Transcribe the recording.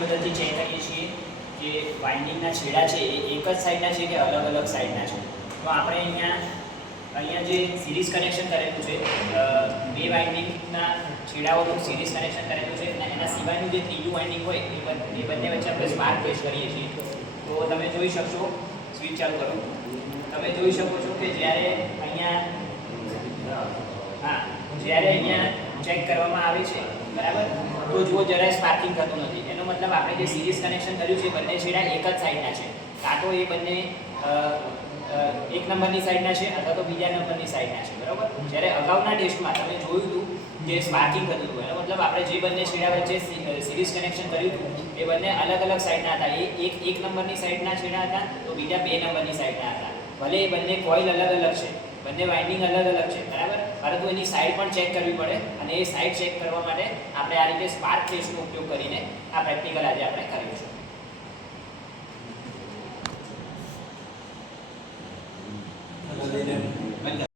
મદદથી ચેક કરીએ છીએ કે વાઇન્ડિંગના છેડા છે એ એક જ સાઈડના છે કે અલગ અલગ સાઈડના છે. તો આપણે અહીંયા જે સિરીઝ કનેક્શન કરેલું છે, બે વાઇન્ડિંગના છેડાઓનું સિરીઝ કનેક્શન કરેલું છે અને એના સિવાયનું જે ત્રીજું વાઇન્ડિંગ હોય એ બંને વચ્ચે આપણે સ્પાર્ક ટેસ્ટ કરીએ છીએ. તો તમે જોઈ શકશો, સ્વિચ ચાલુ કરો, તમે જોઈ શકો છો કે જ્યારે અહીંયા ચેક કરવામાં આવે છે, બરાબર, તો જુઓ જરાય સ્પાર્કિંગ થતું નથી. એનો મતલબ આપણે જે સિરીઝ કનેક્શન કર્યું છે બંને છેડા એક જ સાઈડના છે, કાં તો એ બંને એક નંબરની સાઈડના છે અથવા તો બીજા નંબરની સાઈડના છે, બરાબર. જ્યારે અગાઉના ટેસ્ટમાં તમે જોયું હતું કે સ્પાર્કિંગ થતું હતું, એનો મતલબ આપણે જે બંને છેડા વચ્ચે સિરીઝ કનેક્શન કર્યું હતું એ બંને અલગ અલગ સાઈડના હતા. એક નંબરની સાઈડના છેડા હતા તો બીજા 2 નંબરની સાઈડના હતા. ભલે એ બંને કોઇલ અલગ અલગ છે, બંને વાઇન્ડિંગ અલગ અલગ છે, બરાબર, પરંતુ એની સાઈડ પણ ચેક કરવી પડે અને એ સાઈડ ચેક કરવા માટે આપણે આ રીતે સ્પાર્ક ટેસ્ટનો ઉપયોગ કરીને આ પ્રેક્ટિકલ આજે આપણે કર્યું છે.